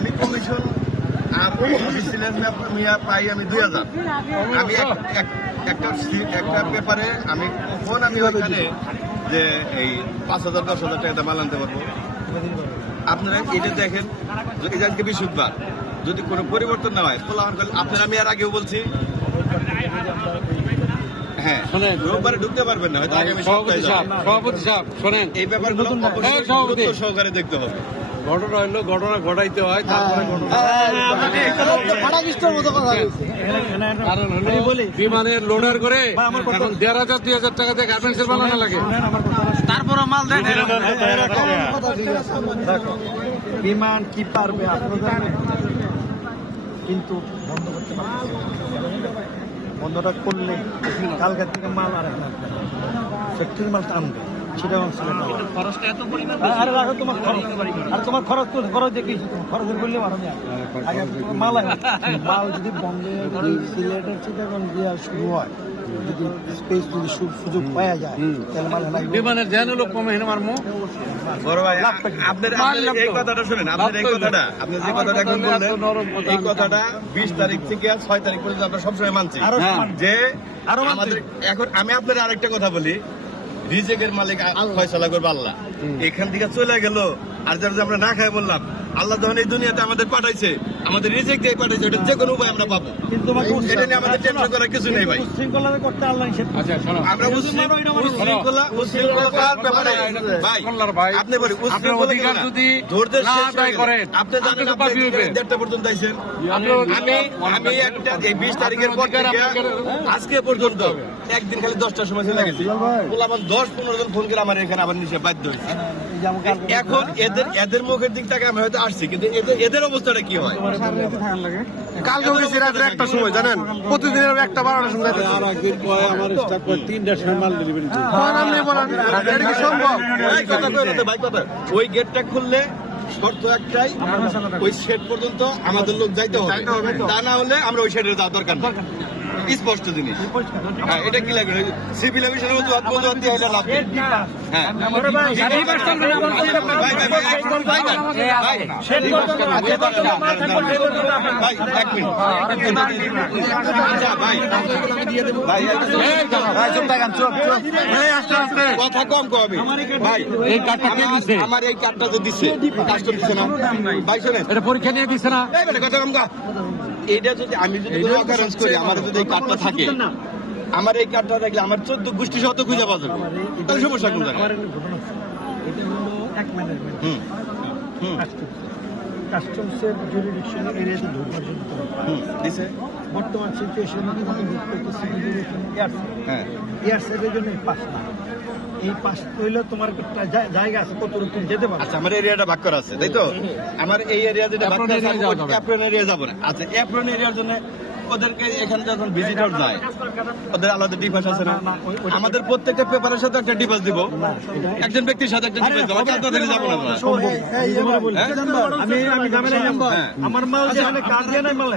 আমি কমিশন পাই আমি 2000। আমি একটা পেপারে আমি কখন আমি ওইখানে যে এই 5000 10,000 টাকা মাল আনতে পারবো। আপনারা এটা দেখেন, এই আজকে বৃহস্পতিবার, যদি কোনো পরিবর্তন না হয় আপনারা, আমি আর আগেও বলছি, হ্যাঁ রোববারে ঢুকতে পারবেন না, হয়তো আগামী সপ্তাহে সভাপতি সাহেব শোনেন, এই ব্যাপারগুলো গুরুত্ব সহকারে দেখতে হবে। ঘটনা হইলো, ঘটনা ঘটাইতে হয়, তারপরে কারণ হলো বিমানের লোডার করে এখন 1,500 2,000 টাকা দিয়ে গার্মেন্টসের বানানো লাগে, তারপরে মাল দেয়। বিমান কি পারবে আপনারা, কিন্তু বন্ধ করতে পারবে। বন্ধটা করলে কালকের থেকে মাল আর একটা ফ্যাক্টরির মাল টানবে, সেটা খরচটা এত পরিমাণ। আরে রাখো তোমার খরচ, আর তোমার খরচ তো খরচ দেখিয়েছি, তোমার খরচের বললে মারো না। আগে মাল মাল যদি বম্বে সিলেটের চিটাগং দিয়ে শুরু হয়, যদি স্পেস যদি সুযোগ পাওয়া যায়, তাহলে মাল বিমানের যেন লোক কমে হেনে মারমো। বড় ভাই, আপনার এই কথাটা শুনেন, আপনার এই কথাটা, আপনি যে কথাটা এখন বললেন, এই কথাটা 20 তারিখ থেকে 6 তারিখ পর্যন্ত আমরা সবসময় মানছি যে আমাদের। এখন আমি আপনার আরেকটা কথা বলি, রিজেকের মালিক ফয়সালা করবে আল্লাহ। এখান থেকে চলে গেল, আর যারা আমরা না খাই বললাম, আল্লাহ যখন এই দুনিয়াতে আমাদের পাঠাইছে, আমাদের রিজেক দিয়ে পাঠাইছে, এটা যে কোনো উপায় আমরা পাবো। এটা নিয়ে আমাদের টেনশন করার কিছু নেই ভাই। শৃঙ্খলা করতে আল্লাহ আমরা উশৃঙ্খলা ব্যাপারে ভাই, আপনি বলি উশৃঙ্খলা যদি ধৈর্যের শেষ হয়ে করেন, আপনি জানেন আপনি 1:30 পর্যন্ত আইছেন। আমি একটা এই 20 তারিখের পর থেকে আজকে পর্যন্ত একদিন খালি 10টার সময় চলে গেছি, বললাম 10-15 জন ফোন করে আমার এখানে আবার নিচে বাধ্য হয়েছে। এখন এদের মুখের দিক থেকে আমি হয়তো আসছি, কিন্তু এদের অবস্থাটা কি হয়? কালকে গেছি রাত্রে 1টার সময়, জানেন প্রতিদিন 1টা 12টার সময় আমার স্টাফ 3টার সময় মাল ডেলিভারি ওই গেটটা খুললে শর্ত একটাই, ওই শেড পর্যন্ত আমাদের লোক যাইতে হবে, তা না হলে আমরা ওই শেডে যাওয়ার দরকার নেই। স্পষ্ট জিনিস। হ্যাঁ, এটা কি লাগে সিভিল এভিয়েশনের মধ্যে অদ্ভুত দিয়ে এটা লাভ। হ্যাঁ কথা কম কবে ভাই, এই কার্ডটা কে দিছে? আমার এই কার্ডটা তো দিচ্ছে, কাস্টম দিচ্ছে না ভাই। শোনেন, এটা পরীক্ষা নিয়ে দিছে না, কথা কম কা। এটা যদি আমি যদি অকারেন্স করি, আমার যদি এই কার্ডটা থাকে, আমার এই কার্ডটা থাকলে আমার 14 গোষ্ঠী সহ তো খুঁজে পাওয়া যাবে, তাহলে সমস্যা কোন জায়গায়? এটা হলো এক ম্যানেজমেন্ট কাস্টমসের জুরিডিকশন এরিয়াতে ঢোকার জন্য দিছে। বর্তমান সিচুয়েশনে এয়ারসেলের জন্য এই পাস না, এই পাস হইলে তোমার একটা জায়গা আছে, কত তুমি যেতে পারো। আচ্ছা, আমার এরিয়াটা ভাগ করা আছে, তাই তো? আমার এই এরিয়া যেটা ভাগ করা আছে, অ্যাপ্রন এরিয়া যাবো না। আচ্ছা, অ্যাপ্রন এরিয়ার জন্য ওদেরকে এখানে যখন ভিজিটর যায়, ওদের আলাদা ডিভাইস আছে না? আমাদের প্রত্যেকটা পেপারের সাথে একটা ডিভাইস দিব, একজন ব্যক্তির সাথে একটা ডিভাইস দেবো, কাজ ধরে যাবো না। আমি ঝামেলায় নামবো, আমার মাল যেখানে কাজ দিয়ে নাই মাল